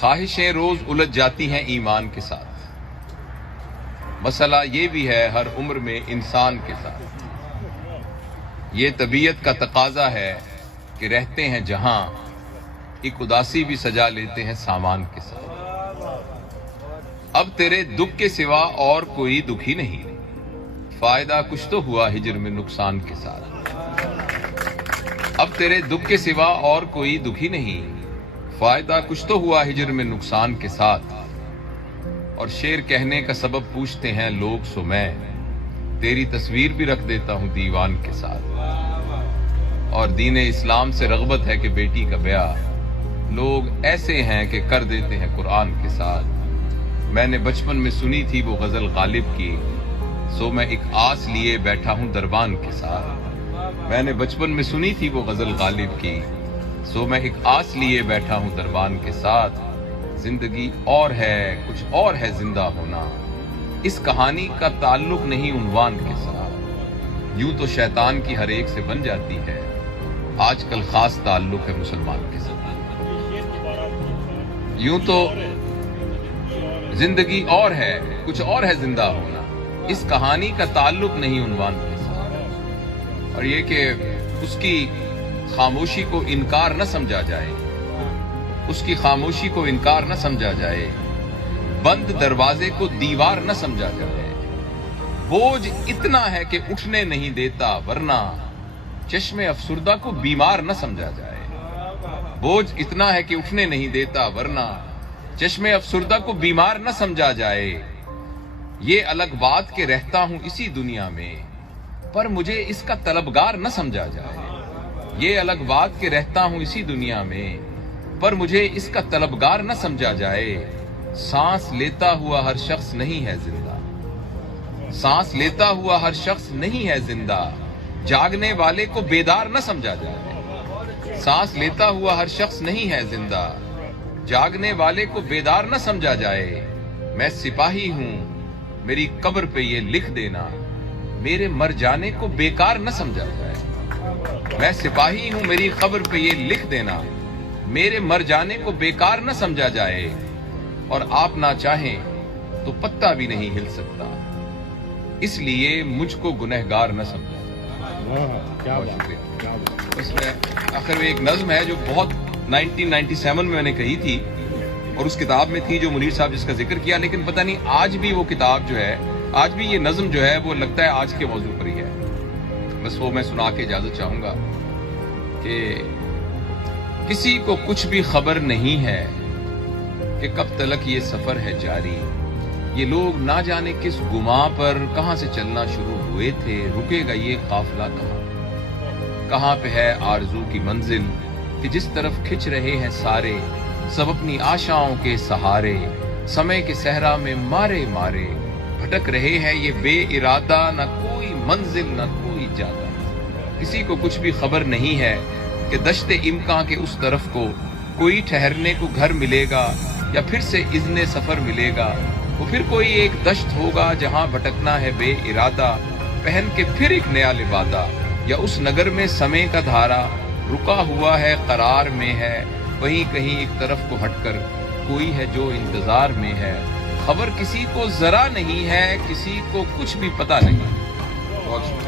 خواہشیں روز الجھ جاتی ہیں ایمان کے ساتھ، مسئلہ یہ بھی ہے ہر عمر میں انسان کے ساتھ۔ یہ طبیعت کا تقاضا ہے کہ رہتے ہیں جہاں، ایک اداسی بھی سجا لیتے ہیں سامان کے ساتھ۔ اب تیرے دکھ کے سوا اور کوئی دکھ ہی نہیں، فائدہ کچھ تو ہوا ہجر میں نقصان کے ساتھ۔ اب تیرے دکھ کے سوا اور کوئی دکھ ہی نہیں، فائدہ کچھ تو ہوا ہجر میں نقصان کے ساتھ۔ اور شعر کہنے کا سبب پوچھتے ہیں لوگ، سو میں تیری تصویر بھی رکھ دیتا ہوں دیوان کے ساتھ۔ اور دین اسلام سے رغبت ہے کہ بیٹی کا بیاہ لوگ ایسے ہیں کہ کر دیتے ہیں قرآن کے ساتھ۔ میں نے بچپن میں سنی تھی وہ غزل غالب کی، سو میں ایک آس لیے بیٹھا ہوں دربان کے ساتھ۔ میں نے بچپن میں سنی تھی وہ غزل غالب کی، سو میں ایک آس لیے بیٹھا ہوں دربان کے ساتھ۔ زندگی اور ہے، کچھ اور ہے زندہ ہونا، اس کہانی کا تعلق نہیں عنوان کے ساتھ۔ یوں تو شیطان کی ہر ایک سے بن جاتی ہے، آج کل خاص تعلق ہے مسلمان کے ساتھ۔ یوں تو زندگی اور ہے، کچھ اور ہے زندہ ہونا، اس کہانی کا تعلق نہیں عنوان کے ساتھ۔ اور یہ کہ اس کی خاموشی کو انکار نہ سمجھا جائے، اس کی خاموشی کو انکار نہ سمجھا جائے، بند دروازے کو دیوار نہ سمجھا جائے۔ بوجھ اتنا ہے کہ اٹھنے نہیں دیتا، ورنہ چشم افسردہ کو بیمار نہ سمجھا جائے۔ بوجھ اتنا ہے کہ اٹھنے نہیں دیتا، ورنہ چشم افسردہ کو بیمار نہ سمجھا جائے۔ یہ الگ بات کہ رہتا ہوں اسی دنیا میں، پر مجھے اس کا طلبگار نہ سمجھا جائے۔ یہ الگ بات کہ رہتا ہوں اسی دنیا میں، پر مجھے اس کا طلبگار نہ سمجھا جائے۔ سانس لیتا ہوا ہر شخص نہیں ہے زندہ، سانس لیتا ہوا ہر شخص نہیں ہے زندہ، جاگنے والے کو بیدار نہ سمجھا جائے۔ سانس لیتا ہوا ہر شخص نہیں ہے زندہ، جاگنے والے کو بیدار نہ سمجھا جائے۔ میں سپاہی ہوں، میری قبر پہ یہ لکھ دینا، میرے مر جانے کو بیکار نہ سمجھا جائے۔ میں سپاہی ہوں، میری قبر پہ یہ لکھ دینا، میرے مر جانے کو بیکار نہ سمجھا جائے۔ اور آپ نہ چاہیں تو پتا بھی نہیں ہل سکتا، اس لیے مجھ کو گنہگار نہ سمجھا جائے۔ بہت شکریہ۔ اس میں آخر میں ایک نظم ہے جو بہت 1997 میں نے کہی تھی، اور اس کتاب میں تھی جو منیر صاحب جس کا ذکر کیا، لیکن پتہ نہیں آج بھی وہ کتاب جو ہے، آج بھی یہ نظم جو ہے وہ لگتا ہے آج کے موضوع پر ہی ہے۔ بس وہ میں سنا کے اجازت چاہوں گا کہ کسی کو کچھ بھی خبر نہیں ہے کہ کب تلک یہ سفر ہے جاری۔ یہ لوگ نہ جانے کس گماں پر کہاں سے چلنا شروع ہوئے تھے، رکے گا یہ قافلہ کہاں پہ ہے آرزو کی منزل کہ جس طرف کھچ رہے ہیں سارے، سب اپنی آشاؤں کے سہارے، سمے کے صحرا میں مارے مارے بھٹک رہے ہیں یہ بے ارادہ، نہ کوئی منزل نہ کوئی جاتا۔ کسی کو کچھ بھی خبر نہیں ہے کہ دشت امکان کے اس طرف کو کوئی ٹھہرنے کو گھر ملے گا یا پھر سے اذن سفر ملے گا۔ وہ پھر کوئی ایک دشت ہوگا جہاں بھٹکنا ہے بے ارادہ، پہن کے پھر ایک نیا لبادہ، یا اس نگر میں سمے کا دھارا رکا ہوا ہے قرار میں ہے، وہیں کہیں ایک طرف کو ہٹ کر کوئی ہے جو انتظار میں ہے۔ خبر کسی کو ذرا نہیں ہے، کسی کو کچھ بھی پتہ نہیں۔ بہت شکریہ۔